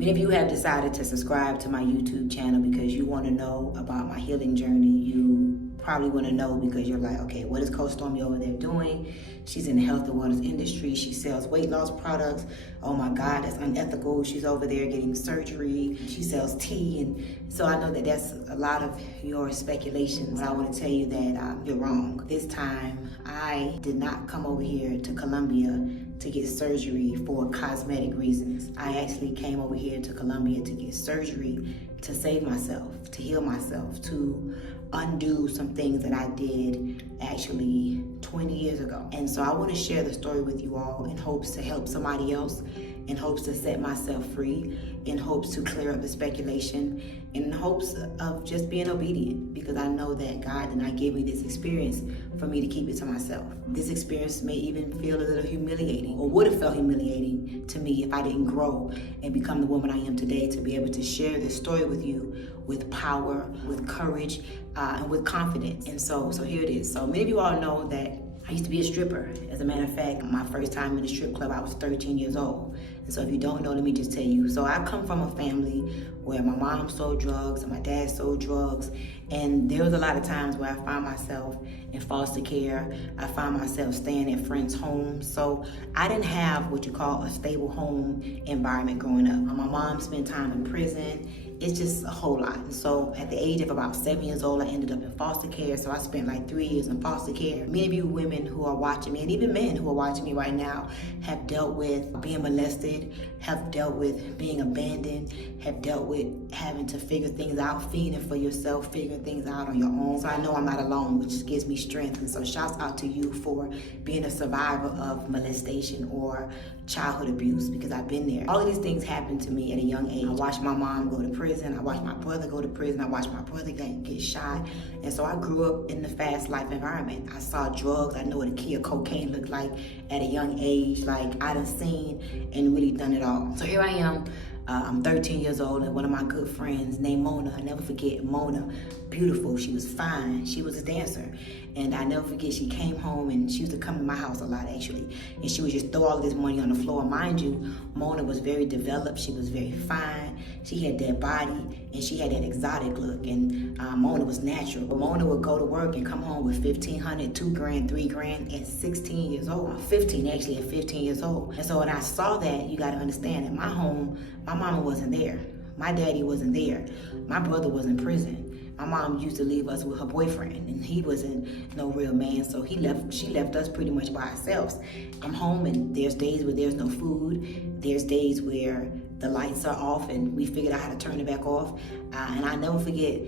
Many of you have decided to subscribe to my YouTube channel because you want to know about my healing journey. You probably want to know because you're like, okay, what is Coach Stormy over there doing? She's in the health and wellness industry. She sells weight loss products. Oh my God, that's unethical. She's over there getting surgery. She sells tea. And so I know that that's a lot of your speculation, but I want to tell you that you're wrong. This time, I did not come over here to Colombia to get surgery for cosmetic reasons. I actually came over here to Colombia to get surgery to save myself, to heal myself, to undo some things that I did actually 20 years ago. And so I want to share the story with you all in hopes to help somebody else, in hopes to set myself free, in hopes to clear up the speculation, in hopes of just being obedient, because I know that God did not give me this experience for me to keep it to myself. This experience may even feel a little humiliating, or would have felt humiliating to me if I didn't grow and become the woman I am today, to be able to share this story with you with power, with courage, and with confidence. And so here it is. So many of you all know that I used to be a stripper. As a matter of fact, my first time in a strip club, I was 13 years old. And so if you don't know, let me just tell you. So I come from a family where my mom sold drugs and my dad sold drugs. And there was a lot of times where I found myself in foster care. I found myself staying at friends' homes. So I didn't have what you call a stable home environment growing up. My mom spent time in prison. It's just a whole lot. And so at the age of about 7 years old, I ended up in foster care. So I spent like 3 years in foster care. Many of you women who are watching me, and even men who are watching me right now, have dealt with being molested, have dealt with being abandoned, have dealt with having to figure things out, feeding for yourself, figuring things out on your own. So I know I'm not alone, which gives me strength. And so shouts out to you for being a survivor of molestation or childhood abuse, because I've been there. All of these things happened to me at a young age. I watched my mom go to prison. I watched my brother go to prison. I watched my brother get shot. And so I grew up in the fast life environment. I saw drugs. I know what a key of cocaine looked like at a young age. Like, I done seen and really done it all. So here I am. I'm 13 years old, and one of my good friends named Mona, I never forget Mona, beautiful, she was fine, she was a dancer. And I never forget, she came home, and she used to come to my house a lot actually, and she would just throw all of this money on the floor. Mind you, Mona was very developed, she was very fine, she had that body, and she had that exotic look, and Mona was natural. But Mona would go to work and come home with $1,500, $2,000, $3,000 at 16 years old. 15 actually, at 15 years old. And so when I saw that, you gotta understand that my home, my mama wasn't there. My daddy wasn't there. My brother was in prison. My mom used to leave us with her boyfriend, and he wasn't no real man, so she left us pretty much by ourselves. I'm home, and there's days where there's no food. There's days where the lights are off, and we figured out how to turn it back off. And I never forget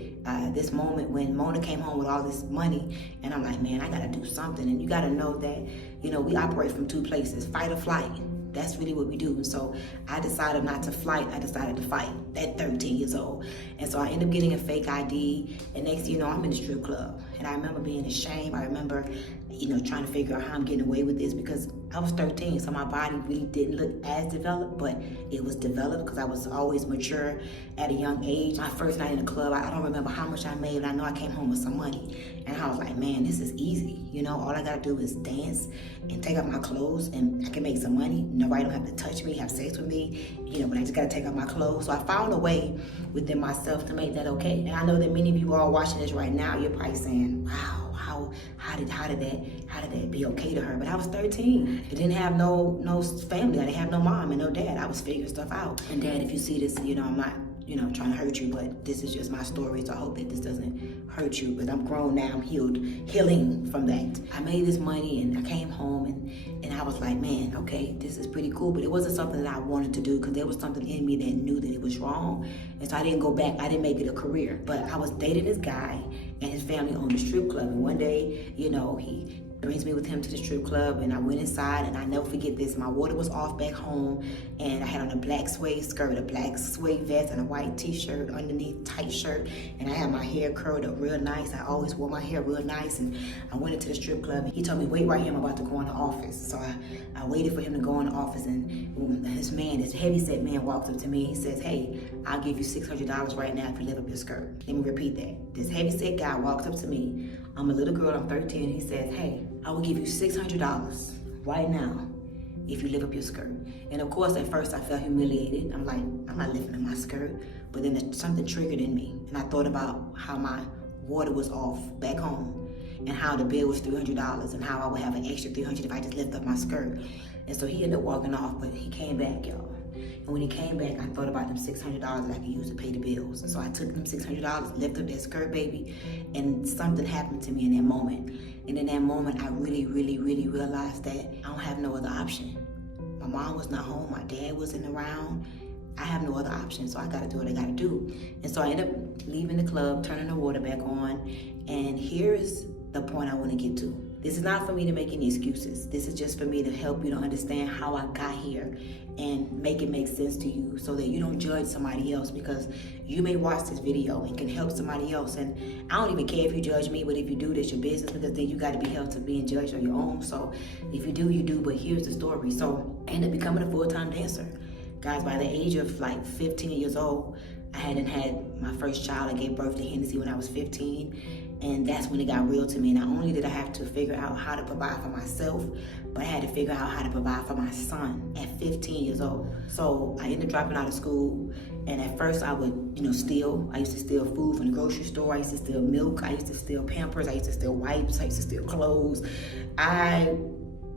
this moment when Mona came home with all this money, and I'm like, man, I gotta do something. And you gotta know that, you know, we operate from two places, fight or flight. That's really what we do. And so I decided not to flight, I decided to fight at 13 years old. And so I ended up getting a fake ID, and next thing you know, I'm in the strip club. And I remember being ashamed. I remember, you know, trying to figure out how I'm getting away with this, because I was 13, so my body really didn't look as developed, but it was developed because I was always mature at a young age. My first night in the club, I don't remember how much I made, but I know I came home with some money. And I was like, man, this is easy. You know, all I gotta do is dance and take off my clothes, and I can make some money. Nobody don't have to touch me, have sex with me, you know, but I just gotta take off my clothes. So I found a way within myself to make that okay. And I know that many of you are watching this right now, you're probably saying, wow, how did that be okay to her? But I was 13. I didn't have no family. I didn't have no mom and no dad. I was figuring stuff out. And Dad, if you see this, you know, I'm not, you know, trying to hurt you, but this is just my story, so I hope that this doesn't hurt you. But I'm grown now, I'm healing from that. I made this money, and I came home, and I was like, man, okay, this is pretty cool. But it wasn't something that I wanted to do, because there was something in me that knew that it was wrong. And so I didn't go back. I didn't make it a career. But I was dating this guy, and his family owned a strip club. And one day, you know, he brings me with him to the strip club, and I went inside, and I never forget this. My water was off back home, and I had on a black suede skirt, a black suede vest, and a white t-shirt underneath, tight shirt, and I had my hair curled up real nice. I always wore my hair real nice, and I went into the strip club. He told me, wait right here, I'm about to go in the office. So I waited for him to go in the office, and this heavy-set man walks up to me. He says, hey, I'll give you $600 right now if you lift up your skirt. Let me repeat that. This heavy-set guy walks up to me. I'm a little girl, I'm 13, and he says, hey, I will give you $600 right now if you lift up your skirt. And of course, at first I felt humiliated. I'm like, I'm not lifting up my skirt. But then something triggered in me. And I thought about how my water was off back home and how the bill was $300 and how I would have an extra $300 if I just lift up my skirt. And so he ended up walking off, but he came back, y'all. And when he came back, I thought about them $600 that I could use to pay the bills. And so I took them $600, lifted up that skirt, baby, and something happened to me in that moment. And in that moment, I really, really, really realized that I don't have no other option. My mom was not home, my dad wasn't around. I have no other option, so I gotta do what I gotta do. And so I ended up leaving the club, turning the water back on, and here's the point I wanna get to. This is not for me to make any excuses. This is just for me to help you to understand how I got here and make it make sense to you so that you don't judge somebody else, because you may watch this video and can help somebody else. And I don't even care if you judge me, but if you do, that's your business, because then you gotta be held to being judged on your own. So if you do, you do, but here's the story. So I ended up becoming a full-time dancer. Guys, by the age of like 15 years old, I hadn't had my first child. I gave birth to Hennessy when I was 15. And that's when it got real to me. Not only did I have to figure out how to provide for myself, but I had to figure out how to provide for my son at 15 years old. So I ended up dropping out of school. And at first I would, steal. I used to steal food from the grocery store. I used to steal milk. I used to steal Pampers. I used to steal wipes. I used to steal clothes. I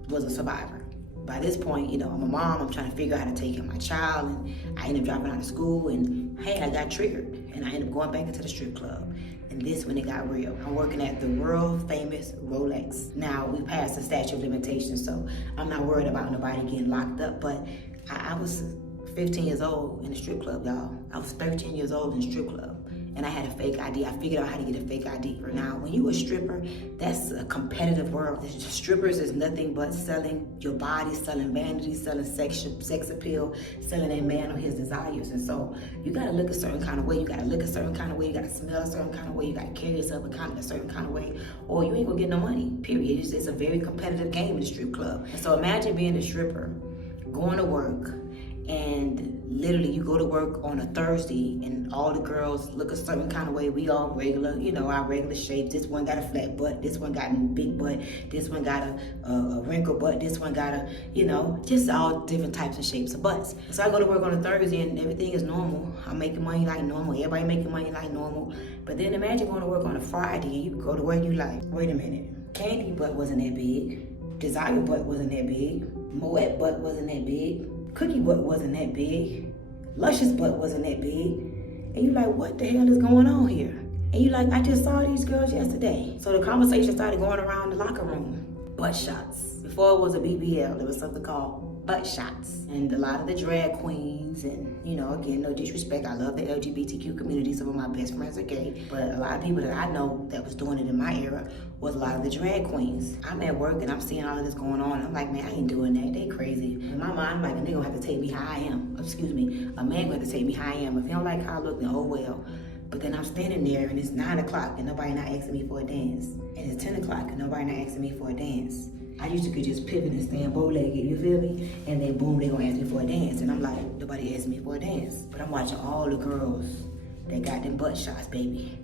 was a survivor. By this point, I'm a mom. I'm trying to figure out how to take care of my child. And I ended up dropping out of school. And hey, I got triggered. And I ended up going back into the strip club. And this when it got real. I'm working at the world famous Rolex. Now, we passed the statute of limitations, so I'm not worried about nobody getting locked up, but I was 15 years old in the strip club, y'all. I was 13 years old in the strip club. And I had a fake ID. I figured out how to get a fake ID. Now, when you a stripper, that's a competitive world. Strippers is nothing but selling your body, selling vanity, selling sex appeal, selling a man or his desires. And so you gotta look a certain kind of way. You gotta look a certain kind of way. You gotta smell a certain kind of way. You gotta carry yourself a certain kind of way, or you ain't gonna get no money, period. It's a very competitive game in the strip club. And so imagine being a stripper, going to work, and literally you go to work on a Thursday and all the girls look a certain kind of way. We all regular, our regular shape. This one got a flat butt, this one got a big butt, this one got a wrinkled butt, this one got a, just all different types of shapes of butts. So I go to work on a Thursday and everything is normal. I'm making money like normal. Everybody making money like normal. But then imagine going to work on a Friday and you go to work and you like, wait a minute, Candy butt wasn't that big. Desire butt wasn't that big. Moet butt wasn't that big. Cookie butt wasn't that big. Luscious butt wasn't that big. And you like, what the hell is going on here? And you like, I just saw these girls yesterday. So the conversation started going around the locker room. Buttshots. Before it was a BBL, there was something called Buttshots. And a lot of the drag queens, and again, no disrespect, I love the LGBTQ community. Some of my best friends are gay. But a lot of people that I know that was doing it in my era was a lot of the drag queens. I'm at work and I'm seeing all of this going on. I'm like, man, I ain't doing that. They crazy. In my mind, I'm like, a nigga gonna have to take me how I am. Excuse me, a man gonna have to take me how I am. If he don't like how I look, then oh well. But then I'm standing there and it's 9 o'clock and nobody not asking me for a dance. And it's 10 o'clock and nobody not asking me for a dance. I used to could just pivot and stand bow-legged, you feel me? And then boom, they gonna ask me for a dance. And I'm like, nobody asked me for a dance. But I'm watching all the girls that got them butt shots, baby,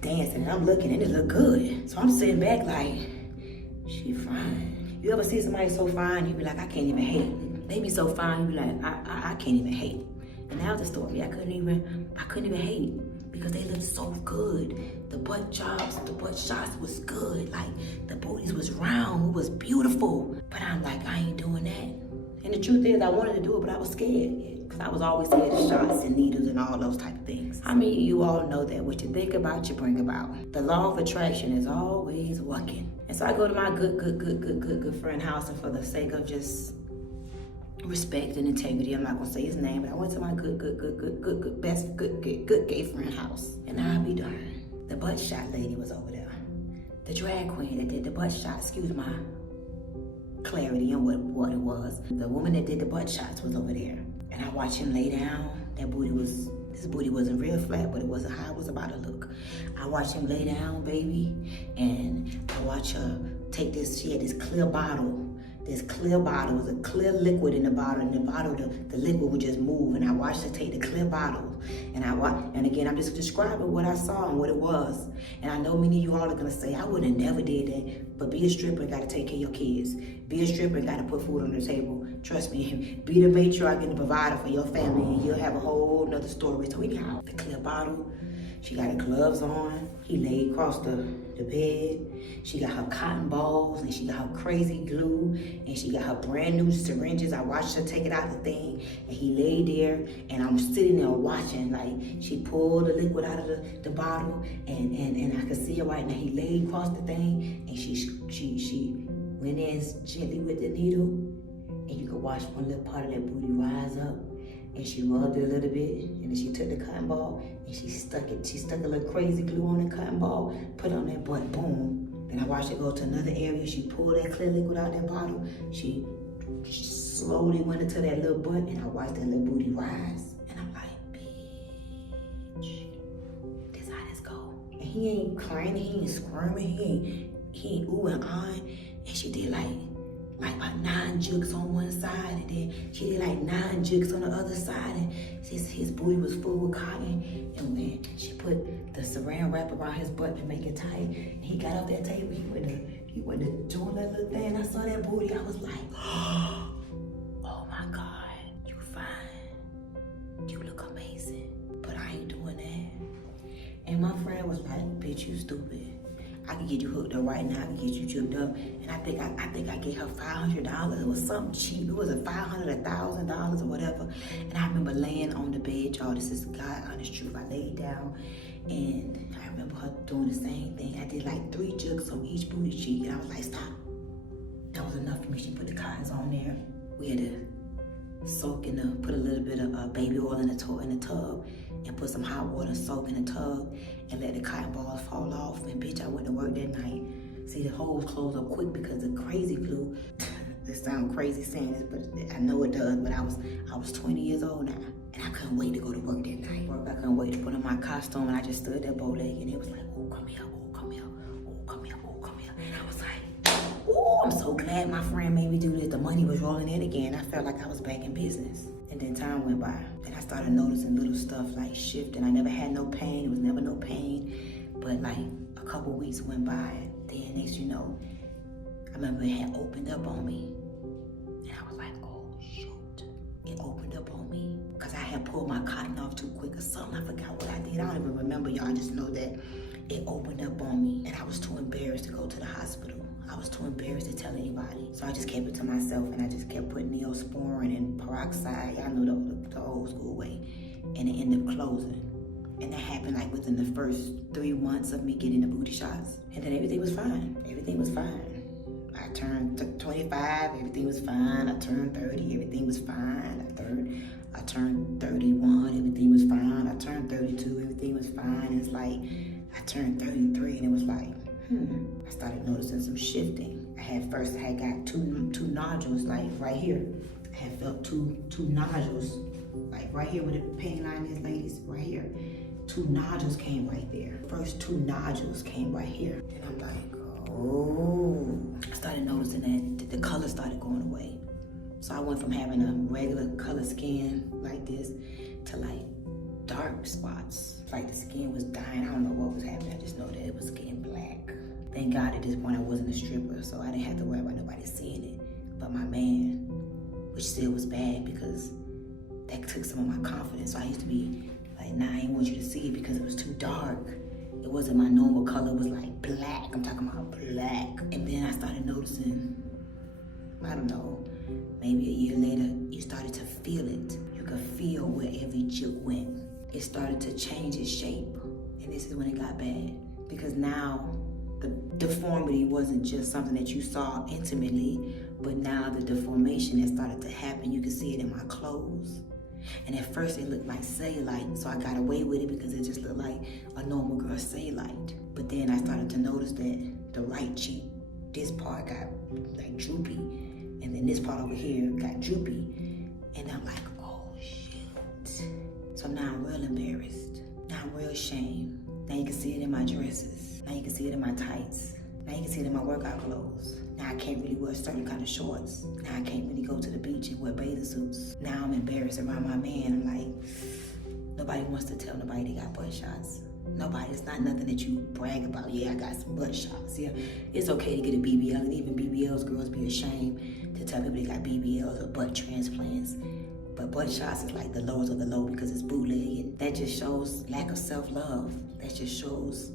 dancing. And I'm looking and it look good. So I'm sitting back like, she fine. You ever see somebody so fine, you be like, I can't even hate. They be so fine, you be like, I can't even hate. And that was the story. I couldn't even hate because they looked so good. The butt jobs, the butt shots was good. Like the booties was round, it was beautiful. But I'm like, I ain't doing that. And the truth is I wanted to do it, but I was scared. Because I was always scared of shots and needles and all those type of things. I mean, you all know that what you think about, you bring about. The law of attraction is always working. And so I go to my good friend house, and for the sake of just respect and integrity, I'm not gonna say his name, but I went to my good gay friend house. And I'll be darned, the butt shot lady was over there. The drag queen that did the butt shot, excuse my clarity on what it was. The woman that did the butt shots was over there. And I watched him lay down. His booty wasn't real flat, but it wasn't how it was about to look. I watched him lay down, baby, and I watched her take this, she had this clear bottle. This clear bottle, was a clear liquid in the bottle, and the bottle, the liquid would just move. And I watched her take the clear bottle, and again, I'm just describing what I saw and what it was. And I know many of you all are gonna say, I would have never did that. But be a stripper and gotta take care of your kids. Be a stripper and gotta put food on the table. Trust me, be the matriarch and the provider for your family, and you'll have a whole nother story. So anyhow, the clear bottle, she got her gloves on. He laid across the bed. She got her cotton balls, and she got her crazy glue, and she got her brand new syringes. I watched her take it out the thing, and he laid there, and I'm sitting there watching, like, she pulled the liquid out of the bottle, and I could see her right now. He laid across the thing, and she went in gently with the needle, and you could watch one little part of that booty rise up. And she rubbed it a little bit, and then she took the cotton ball and she stuck it. She stuck a little crazy glue on the cotton ball, put it on that butt, boom. Then I watched it go to another area. She pulled that clear liquid out that bottle. She slowly went into that little butt, and I watched that little booty rise. And I'm like, bitch, this how this go. And he ain't crying, he ain't squirming, he ain't ooh and ahhing. And she did like about 9 jugs on one side, and then she did like 9 jugs on the other side, and his booty was full with cotton. And when she put the saran wrap around his butt to make it tight, and he got off that table, he went to doing that little thing. I saw that booty, I was like, oh my God, you fine, you look amazing, but I ain't doing that. And my friend was like, bitch, you stupid. I could get you hooked up right now. I could get you juked up. And I think I gave her $500. It was something cheap. It was $500, $1,000 or whatever. And I remember laying on the bed, y'all. This is God honest truth. I laid down, and I remember her doing the same thing. I did like 3 jugs on each booty cheek, and I was like, stop. That was enough for me. She put the cottons on there. We had to put a little bit of baby oil in the tub, and put some hot water, soak in the tub, and let the cotton balls fall off. And bitch, I went to work that night. See, the holes closed up quick because of crazy glue. It sounds crazy saying this, but I know it does. But I was 20 years old now, and I couldn't wait to go to work that night. I couldn't wait to put on my costume, and I just stood there bow-legged, and it was like, oh, come here, oh, come here, oh, come here, oh, come here. And I was like, oh, I'm so glad my friend made me do this. The money was rolling in again. I felt like I was back in business. And then time went by. Then I started noticing little stuff like shifting. I never had no pain. It was never no pain. But like a couple weeks went by. Then next you know, I remember it had opened up on me. And I was like, oh shoot. It opened up on me. Because I had pulled my cotton off too quick or something. I forgot what I did. I don't even remember, y'all. I just know that it opened up on me. And I was too embarrassed to go to the hospital. I was too embarrassed to tell anybody. So I just kept it to myself, and I just kept putting Neosporin and peroxide. Y'all know the old school way. And it ended up closing. And that happened like within the first 3 months of me getting the booty shots. And then everything was fine. Everything was fine. I turned 25, everything was fine. I turned 30, everything was fine. I turned 31, everything was fine. I turned 32, everything was fine. And it's like, I turned 33, and it was like, I started noticing some shifting. I had got two nodules, like right here. I had felt two nodules, like right here where the pain line is, ladies, right here. 2 nodules came right there. First 2 nodules came right here. And I'm like, oh. I started noticing that the color started going away. So I went from having a regular color skin like this to like dark spots. Like the skin was dying. I don't know what was happening. I just know that it was getting black. Thank God at this point I wasn't a stripper, so I didn't have to worry about nobody seeing it. But my man, which still was bad because that took some of my confidence. So I used to be like, nah, I didn't want you to see it because it was too dark. It wasn't my normal color. It was like black. I'm talking about black. And then I started noticing, I don't know, maybe a year later, you started to feel it. You could feel where every juke went. It started to change its shape. And this is when it got bad. Because now the deformity wasn't just something that you saw intimately, but now the deformation that started to happen, you could see it in my clothes. And at first it looked like cellulite, so I got away with it because it just looked like a normal girl's cellulite. But then I started to notice that the right cheek, this part got like droopy, and then this part over here got droopy. And I'm like, oh shit. So now I'm real embarrassed. Now I'm real ashamed. Now you can see it in my dresses. Now you can see it in my tights. Now you can see it in my workout clothes. Now I can't really wear certain kind of shorts. Now I can't really go to the beach and wear bathing suits. Now I'm embarrassed around my man. I'm like, nobody wants to tell nobody they got butt shots. Nobody. It's not nothing that you brag about. Yeah, I got some butt shots. Yeah, it's okay to get a BBL, and even BBLs, girls be ashamed to tell people they got BBLs or butt transplants. But butt shots is like the lowest of the low because it's bootleg, and that just shows lack of self-love. That just shows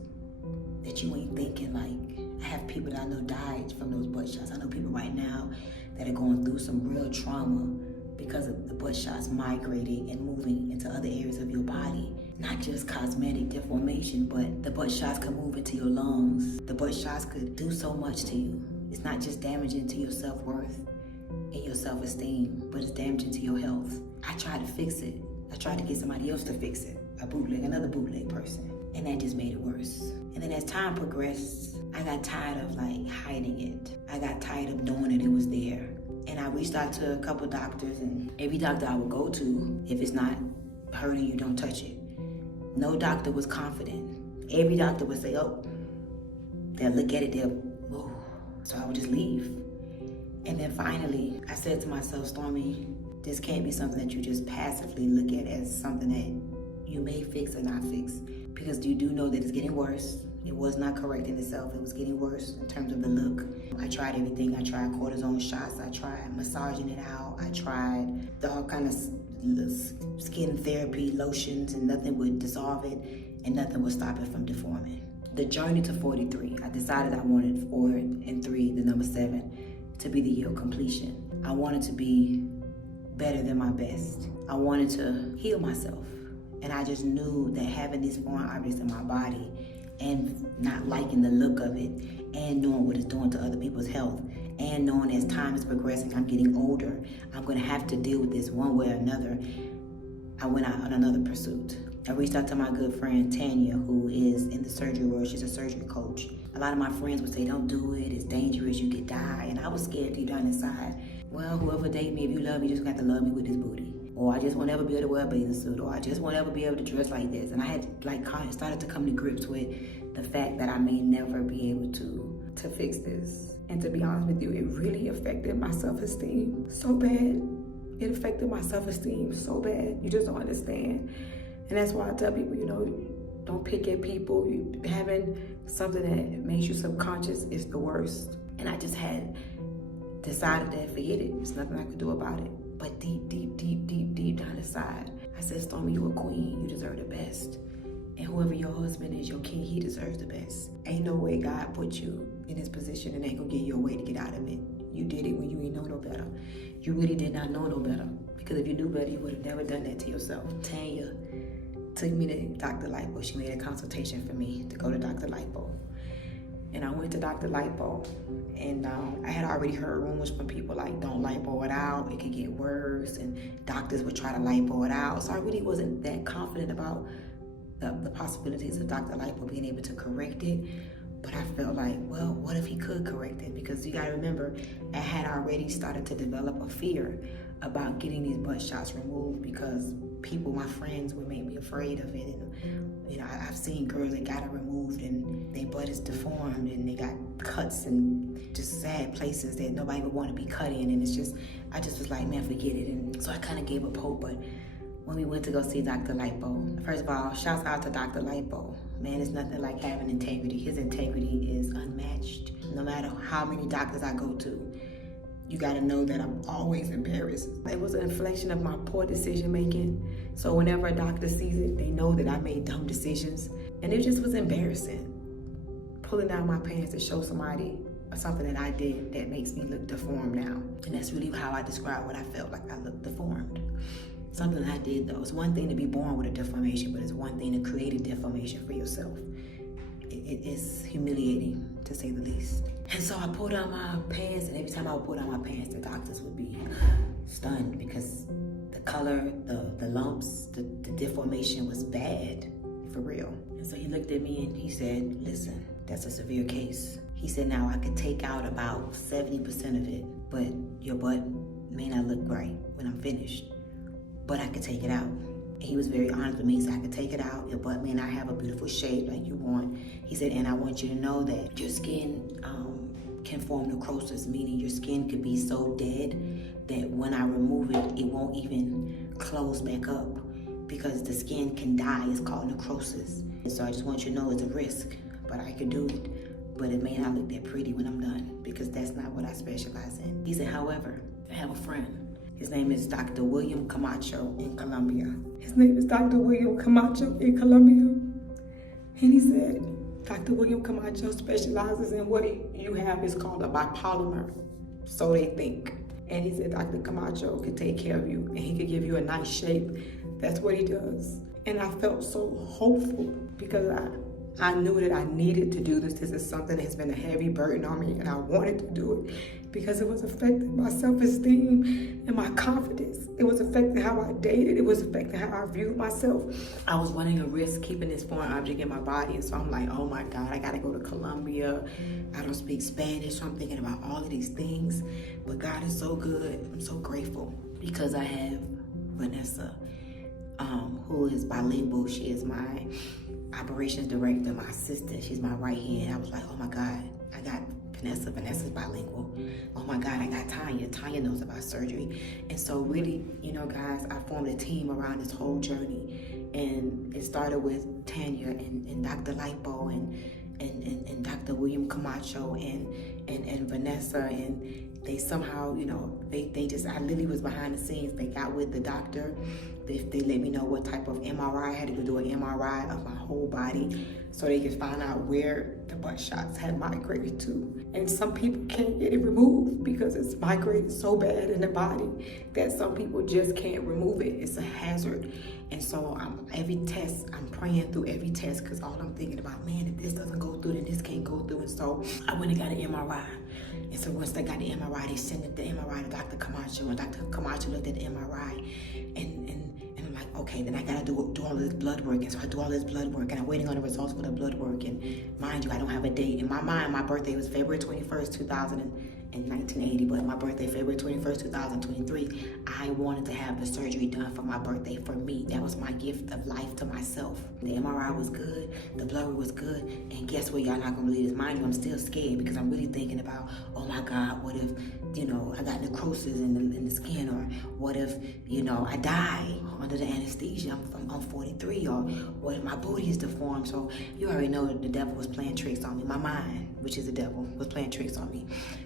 that you ain't thinking. Like, I have people that I know died from those butt shots. I know people right now that are going through some real trauma because of the butt shots migrating and moving into other areas of your body. Not just cosmetic deformation, but the butt shots could move into your lungs. The butt shots could do so much to you. It's not just damaging to your self-worth and your self-esteem, but it's damaging to your health. I tried to fix it. I tried to get somebody else to fix it, another bootleg person, and that just made it worse. And then as time progressed, I got tired of like hiding it. I got tired of knowing that it was there. And I reached out to a couple doctors, and every doctor I would go to, if it's not hurting you, don't touch it. No doctor was confident. Every doctor would say, oh, they'll look at it, they'll, whoa. So I would just leave. And then finally, I said to myself, Stormy, this can't be something that you just passively look at as something that you may fix or not fix. Because you do know that it's getting worse. It was not correcting itself. It was getting worse in terms of the look. I tried everything. I tried cortisone shots. I tried massaging it out. I tried all kind of skin therapy, lotions, and nothing would dissolve it, and nothing would stop it from deforming. The journey to 43, I decided I wanted 4 and 3, the number 7, to be the year of completion. I wanted to be better than my best. I wanted to heal myself. And I just knew that having these foreign objects in my body and not liking the look of it and knowing what it's doing to other people's health and knowing as time is progressing, I'm getting older, I'm gonna have to deal with this one way or another, I went out on another pursuit. I reached out to my good friend Tanya, who is in the surgery world. She's a surgery coach. A lot of my friends would say, don't do it, it's dangerous, you could die. And I was scared deep down inside. Well, whoever date me, if you love me, you just got to love me with this booty. Or I just won't ever be able to wear a bathing suit, or I just won't ever be able to dress like this. And I had started to come to grips with the fact that I may never be able to fix this. And to be honest with you, it really affected my self-esteem so bad. It affected my self-esteem so bad. You just don't understand. And that's why I tell people, don't pick at people. Having something that makes you subconscious is the worst. And I just had decided that forget it. There's nothing I could do about it. But deep down inside, I said, Stormy, you a queen. You deserve the best. And whoever your husband is, your king, he deserves the best. Ain't no way God put you in this position and ain't gonna give you a way to get out of it. You did it when you ain't know no better. You really did not know no better. Because if you knew better, you would have never done that to yourself. Tanya took me to Dr.Lipo. She made a consultation for me to go to Dr.Lipo. And I went to Dr.Lipo, and I had already heard rumors from people like, don't lipo it out, it could get worse, and doctors would try to lipo it out. So I really wasn't that confident about the possibilities of Dr.Lipo being able to correct it. But I felt like, well, what if he could correct it? Because you gotta remember, I had already started to develop a fear about getting these butt shots removed because people, my friends, would make me afraid of it. And I've seen girls that got it removed and their butt is deformed and they got cuts and just sad places that nobody would want to be cut in. And I just was like, man, forget it. And so I kind of gave up hope. But when we went to go see Dr. Lipo, first of all, shouts out to Dr. Lipo. Man, it's nothing like having integrity. His integrity is unmatched. No matter how many doctors I go to, you gotta know that I'm always embarrassed. It was an inflection of my poor decision making. So whenever a doctor sees it, they know that I made dumb decisions. And it just was embarrassing. Pulling down my pants to show somebody something that I did that makes me look deformed now. And that's really how I describe what I felt like I looked deformed. Something I did though. It's one thing to be born with a deformation, but it's one thing to create a deformation for yourself. It is humiliating, to say the least. And so I pulled down my pants, and every time I would pull down my pants, the doctors would be stunned because the color, the lumps, the deformation was bad, for real. And so he looked at me and he said, listen, that's a severe case. He said, now I could take out about 70% of it, but your butt may not look right when I'm finished, but I could take it out. And he was very honest with me. He said, I could take it out. Your butt may not have a beautiful shape like you want. He said, and I want you to know that your skin can form necrosis, meaning your skin could be so dead that when I remove it, it won't even close back up because the skin can die. It's called necrosis. And so I just want you to know it's a risk, but I can do it. But it may not look that pretty when I'm done, because that's not what I specialize in. He said, however, I have a friend. His name is Dr. William Camacho in Colombia. His name is Dr. William Camacho in Colombia. And he said, Dr. William Camacho specializes in what you have is called a bipolymer. So they think. And he said Dr. Camacho could take care of you and he could give you a nice shape. That's what he does. And I felt so hopeful because I knew that I needed to do this. This is something that has been a heavy burden on me, and I wanted to do it because it was affecting my self-esteem and my confidence. It was affecting how I dated. It was affecting how I viewed myself. I was running a risk keeping this foreign object in my body, and so I'm like, oh my God, I gotta go to Colombia. I don't speak Spanish, so I'm thinking about all of these things. But God is so good. I'm so grateful because I have Vanessa, who is bilingual. She is my operations director, my assistant. She's my right hand. I was like, oh my God, I got Vanessa. Vanessa's bilingual. Oh my God, I got Tanya. Tanya knows about surgery. And so really, you know, guys, I formed a team around this whole journey. And it started with Tanya and Dr.Lipo and Dr. William Camacho and Vanessa. And they somehow, you know, they just, I literally was behind the scenes. They got with the doctor. They let me know what type of MRI. I had to go do an MRI of my whole body so they could find out where the Buttshots had migrated to. And some people can't get it removed because it's migrated so bad in the body that some people just can't remove it. It's a hazard. And so every test, I'm praying through every test because all I'm thinking about, man, if this doesn't go through, then this can't go through. And so I went and got an MRI. And so once they got the MRI, they sent the MRI to Dr. Camacho, and Dr. Camacho looked at the MRI, and I'm like, okay, then I gotta do all this blood work. And so I do all this blood work, and I'm waiting on the results for the blood work. And mind you, I don't have a date. In my mind, my birthday was February 21st, 1980, but my birthday, February 21st, 2023, I wanted to have the surgery done for my birthday for me. That was my gift of life to myself. The MRI was good, the blood work was good, and guess what, y'all not gonna believe this. Mind you, I'm still scared because I'm really thinking about, oh my God, what if, you know, I got necrosis in the skin, or what if, you know, I die under the anesthesia, I'm 43, or what if my booty is deformed. So you already know that the devil was playing tricks on me. My mind, which is the devil, was playing tricks on me.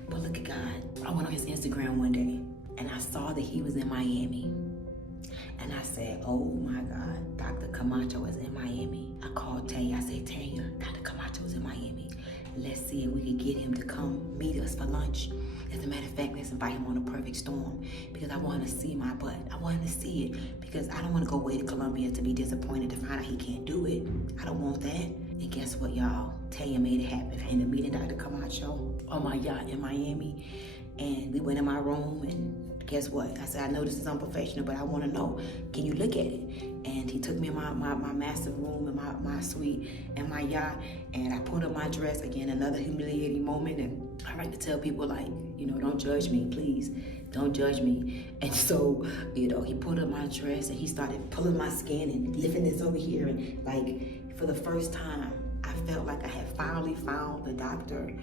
But look at God. I went on his Instagram one day and I saw that he was in Miami. And I said, oh my God, Dr. Camacho is in Miami. I called Tanya. I said, Tanya, Dr. Camacho is in Miami. Let's see if we can get him to come meet us for lunch. As a matter of fact, let's invite him on a perfect storm because I want to see my butt. I want him to see it because I don't want to go away to Colombia to be disappointed to find out he can't do it. I don't want that. And guess what, y'all? Tanya made it happen. I ended up meeting Dr. Camacho on my yacht in Miami. And we went in my room, and guess what? I said, I know this is unprofessional, but I want to know, can you look at it? And he took me in my massive room and my suite and my yacht, and I put on my dress. Again, another humiliating moment. And I like to tell people, like, you know, don't judge me, please. Don't judge me. And so, you know, he put on my dress and he started pulling my skin and lifting this over here. And like, for the first time, I felt like I had finally found the doctor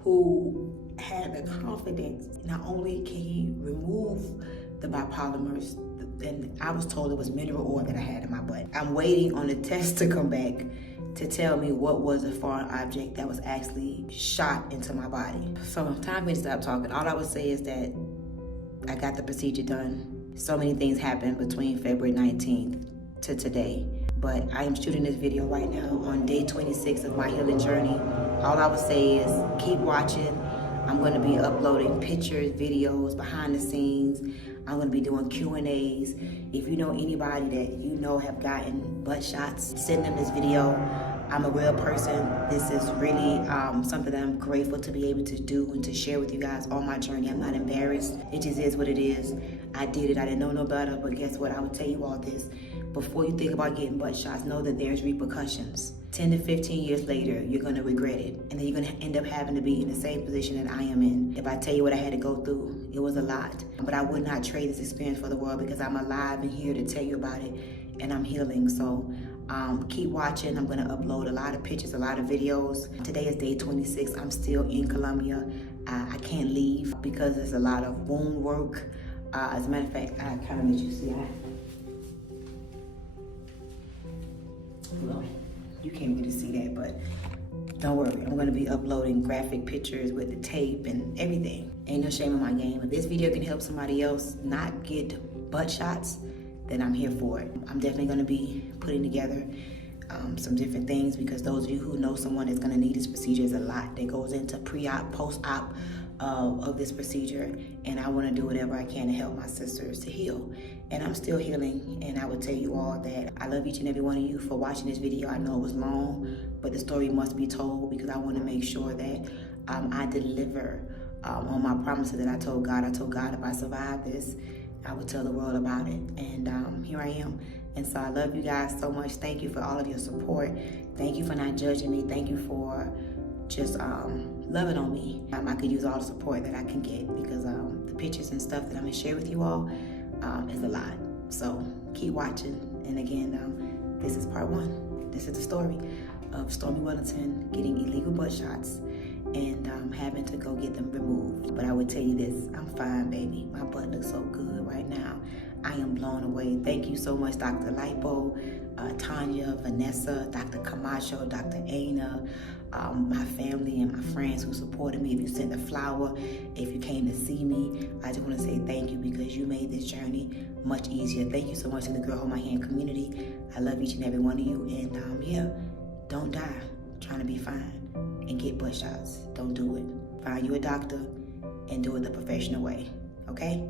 who had the confidence. Not only can he remove the biopolymers, and I was told it was mineral oil that I had in my butt. I'm waiting on the test to come back to tell me what was a foreign object that was actually shot into my body. So time for me to stop talking. All I would say is that I got the procedure done. So many things happened between February 19th to today. But I am shooting this video right now on day 26 of my healing journey. All I would say is keep watching. I'm going to be uploading pictures, videos, behind the scenes. I'm going to be doing Q&As. If you know anybody that you know have gotten butt shots, send them this video. I'm a real person. This is really something that I'm grateful to be able to do and to share with you guys on my journey. I'm not embarrassed. It just is what it is. I did it. I didn't know no better, but guess what? I would tell you all this. Before you think about getting butt shots, know that there's repercussions. 10 to 15 years later, you're gonna regret it. And then you're gonna end up having to be in the same position that I am in. If I tell you what I had to go through, it was a lot. But I would not trade this experience for the world because I'm alive and here to tell you about it, and I'm healing. So keep watching. I'm gonna upload a lot of pictures, a lot of videos. Today is day 26. I'm still in Colombia. I can't leave because there's a lot of wound work. As a matter of fact, I kind of let you see. Well, you can't really see that, but don't worry, I'm gonna be uploading graphic pictures with the tape and everything. Ain't no shame in my game. If this video can help somebody else not get butt shots, then I'm here for it. I'm definitely gonna be putting together some different things, because those of you who know someone that's gonna need this procedure, is a lot that goes into pre-op, post-op of this procedure, and I wanna do whatever I can to help my sisters to heal. And I'm still healing, and I would tell you all that I love each and every one of you for watching this video. I know it was long, but the story must be told, because I wanna make sure that I deliver on my promises that I told God. I told God if I survive this, I would tell the world about it, and here I am. And so I love you guys so much. Thank you for all of your support. Thank you for not judging me. Thank you for just loving on me. I could use all the support that I can get, because the pictures and stuff that I'm gonna share with you all is a lot. So keep watching. And again, this is part 1. This is the story of Stormy Wellington getting illegal butt shots and having to go get them removed. But I would tell you this, I'm fine, baby. My butt looks so good right now. I am blown away. Thank you so much, Dr.Lipo, Tanya, Vanessa, Dr. Camacho, Dr. Ana, my family and my friends who supported me. If you sent a flower, if you came to see me, I just want to say thank you, because you made this journey much easier. Thank you so much to the Girl Hold My Hand community. I love each and every one of you. And yeah, don't die trying to be fine and get butt shots. Don't do it. Find you a doctor and do it the professional way, okay?